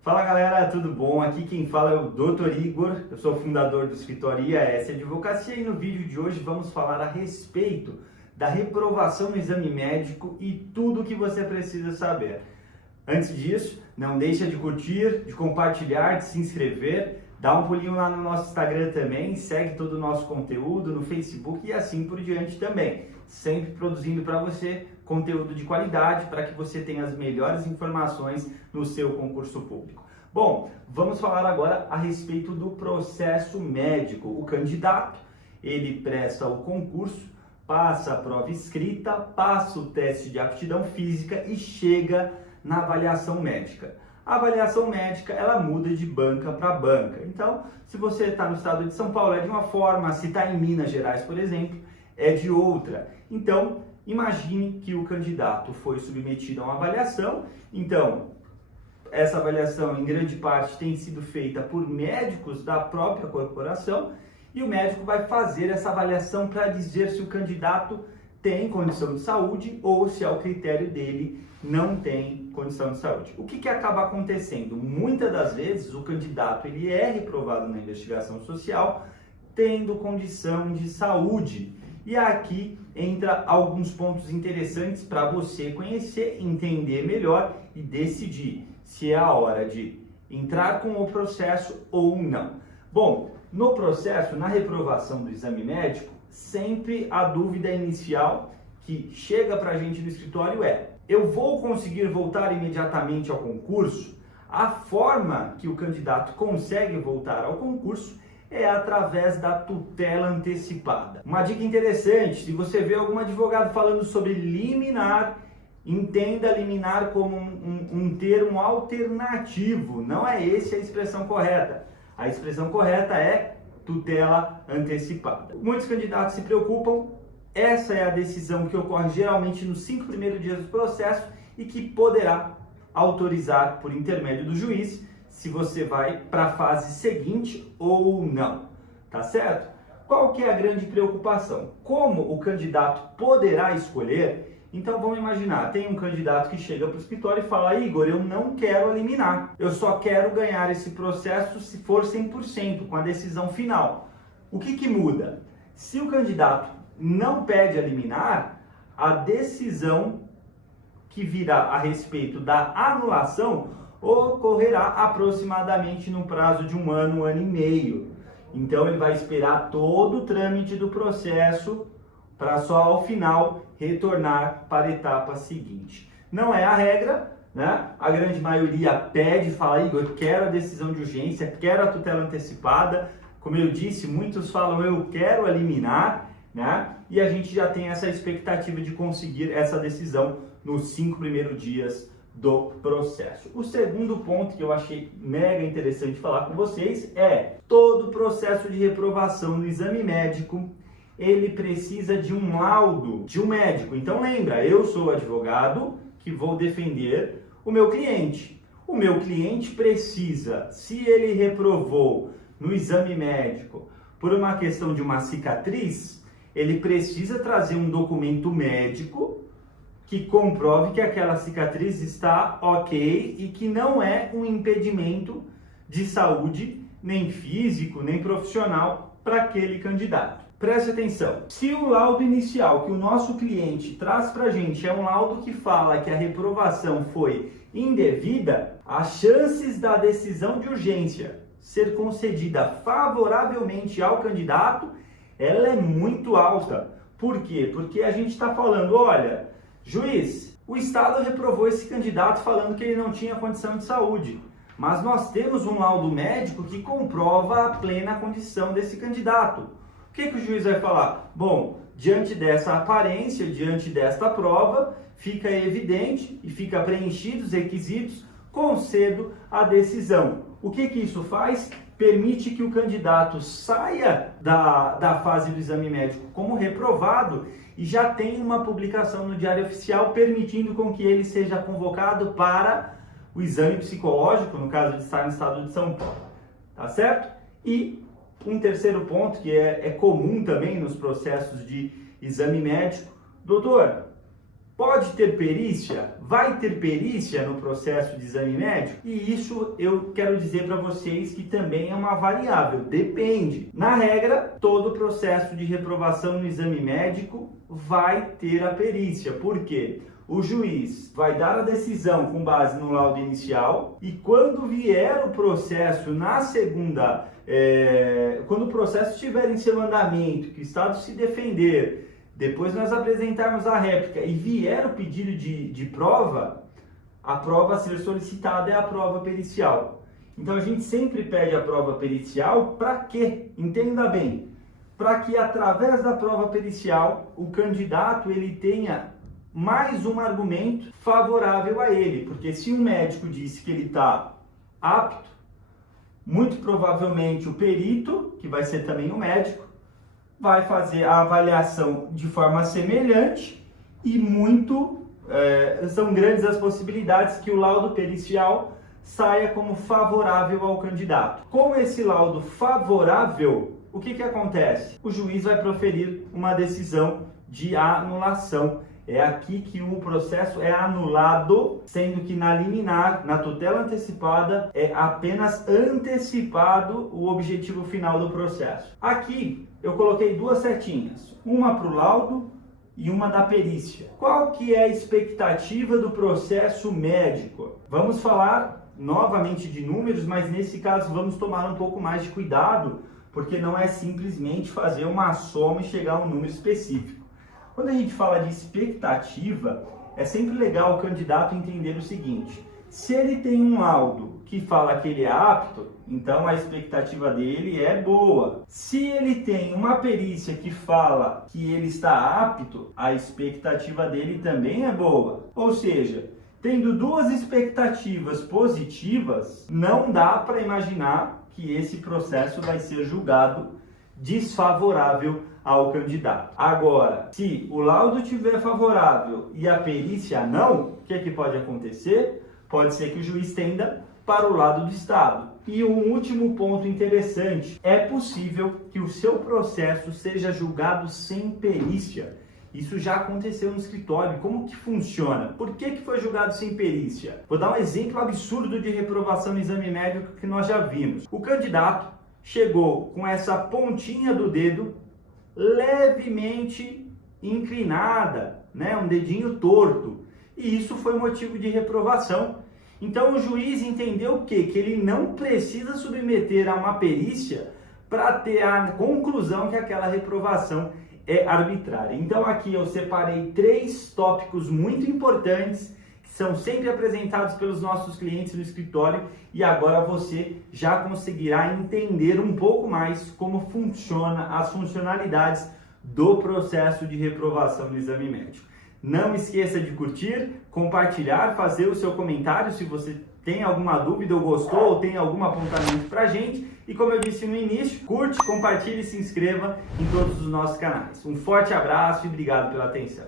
Fala galera, tudo bom? Aqui quem fala é o Dr. Igor, eu sou fundador do escritório IAS Advocacia e no vídeo de hoje vamos falar a respeito da reprovação no exame médico e tudo o que você precisa saber. Antes disso, não deixa de curtir, de compartilhar, de se inscrever, dá um pulinho lá no nosso Instagram também, segue todo o nosso conteúdo no Facebook e assim por diante também, sempre produzindo para você conteúdo de qualidade para que você tenha as melhores informações no seu concurso público. Bom, vamos falar agora a respeito do processo médico. O candidato, ele presta o concurso, passa a prova escrita, passa o teste de aptidão física e chega na avaliação médica. A avaliação médica, ela muda de banca para banca. Então, se você está no estado de São Paulo, é de uma forma, se está em Minas Gerais, por exemplo, é de outra. Então, imagine que o candidato foi submetido a uma avaliação, então essa avaliação em grande parte tem sido feita por médicos da própria corporação e o médico vai fazer essa avaliação para dizer se o candidato tem condição de saúde ou se ao critério dele não tem condição de saúde. O que acaba acontecendo? Muitas das vezes o candidato ele é reprovado na investigação social tendo condição de saúde. E aqui entra alguns pontos interessantes para você conhecer, entender melhor e decidir se é a hora de entrar com o processo ou não. Bom, no processo, na reprovação do exame médico, sempre a dúvida inicial que chega para a gente no escritório é: eu vou conseguir voltar imediatamente ao concurso? A forma que o candidato consegue voltar ao concurso é através da tutela antecipada. Uma dica interessante: se você vê algum advogado falando sobre liminar, entenda liminar como um termo alternativo. Não é essa a expressão correta. A expressão correta é tutela antecipada. Muitos candidatos se preocupam. Essa é a decisão que ocorre geralmente nos 5 primeiros dias do processo e que poderá autorizar por intermédio do juiz se você vai para a fase seguinte ou não, tá certo? Qual que é a grande preocupação? Como o candidato poderá escolher? Então vamos imaginar, tem um candidato que chega para o escritório e fala: Igor, eu não quero eliminar, eu só quero ganhar esse processo se for 100%, com a decisão final. O que muda? Se o candidato não pede a liminar, a decisão que virá a respeito da anulação ocorrerá aproximadamente no prazo de um ano e meio. Então ele vai esperar todo o trâmite do processo para só ao final retornar para a etapa seguinte. Não é a regra, né? A grande maioria pede, fala: Igor, eu quero a decisão de urgência, quero a tutela antecipada. Como eu disse, muitos falam: eu quero eliminar, né? E a gente já tem essa expectativa de conseguir essa decisão nos 5 primeiros dias do processo. O segundo ponto que eu achei mega interessante falar com vocês é: todo processo de reprovação no exame médico, ele precisa de um laudo de um médico. Então lembra, eu sou advogado que vou defender o meu cliente. O meu cliente precisa, se ele reprovou no exame médico por uma questão de uma cicatriz, ele precisa trazer um documento médico que comprove que aquela cicatriz está ok e que não é um impedimento de saúde, nem físico, nem profissional para aquele candidato. Preste atenção, se o laudo inicial que o nosso cliente traz para a gente é um laudo que fala que a reprovação foi indevida, as chances da decisão de urgência ser concedida favoravelmente ao candidato, ela é muito alta. Por quê? Porque a gente está falando: olha, juiz, o Estado reprovou esse candidato falando que ele não tinha condição de saúde, mas nós temos um laudo médico que comprova a plena condição desse candidato. O que o juiz vai falar? Bom, diante dessa aparência, diante desta prova, fica evidente e fica preenchidos os requisitos, concedo a decisão. O que isso faz? Permite que o candidato saia da fase do exame médico como reprovado e já tem uma publicação no Diário Oficial permitindo com que ele seja convocado para o exame psicológico, no caso de estar no estado de São Paulo, tá certo? E um terceiro ponto que é comum também nos processos de exame médico: doutor, Pode ter perícia? Vai ter perícia no processo de exame médico? E isso eu quero dizer para vocês que também é uma variável, depende. Na regra, todo processo de reprovação no exame médico vai ter a perícia. Por quê? O juiz vai dar a decisão com base no laudo inicial e quando vier o processo na segunda, quando o processo estiver em seu andamento, que o Estado se defender, depois nós apresentarmos a réplica e vier o pedido de prova, a prova a ser solicitada é a prova pericial. Então a gente sempre pede a prova pericial para quê? Entenda bem, para que através da prova pericial o candidato ele tenha mais um argumento favorável a ele, porque se um médico disse que ele está apto, muito provavelmente o perito, que vai ser também o médico, vai fazer a avaliação de forma semelhante e são grandes as possibilidades que o laudo pericial saia como favorável ao candidato. Com esse laudo favorável, o que acontece? O juiz vai proferir uma decisão de anulação. É aqui que o processo é anulado, sendo que na liminar, na tutela antecipada, é apenas antecipado o objetivo final do processo. Aqui eu coloquei duas setinhas, uma para o laudo e uma da perícia. Qual que é a expectativa do processo médico? Vamos falar novamente de números, mas nesse caso vamos tomar um pouco mais de cuidado, porque não é simplesmente fazer uma soma e chegar a um número específico. Quando a gente fala de expectativa, é sempre legal o candidato entender o seguinte: se ele tem um laudo que fala que ele é apto, então a expectativa dele é boa. Se ele tem uma perícia que fala que ele está apto, a expectativa dele também é boa. Ou seja, tendo duas expectativas positivas, não dá para imaginar que esse processo vai ser julgado desfavorável ao candidato. Agora, se o laudo estiver favorável e a perícia não, o que pode acontecer? Pode ser que o juiz tenda para o lado do Estado. E um último ponto interessante, é possível que o seu processo seja julgado sem perícia. Isso já aconteceu no escritório. Como que funciona? Por que foi julgado sem perícia? Vou dar um exemplo absurdo de reprovação no exame médico que nós já vimos. O candidato chegou com essa pontinha do dedo levemente inclinada, né? Um dedinho torto. E isso foi motivo de reprovação. Então o juiz entendeu o quê? Que ele não precisa submeter a uma perícia para ter a conclusão que aquela reprovação é arbitrária. Então aqui eu separei 3 tópicos muito importantes que são sempre apresentados pelos nossos clientes no escritório e agora você já conseguirá entender um pouco mais como funciona as funcionalidades do processo de reprovação no exame médico. Não esqueça de curtir, compartilhar, fazer o seu comentário se você tem alguma dúvida ou gostou ou tem algum apontamento pra gente. E como eu disse no início, curte, compartilhe e se inscreva em todos os nossos canais. Um forte abraço e obrigado pela atenção.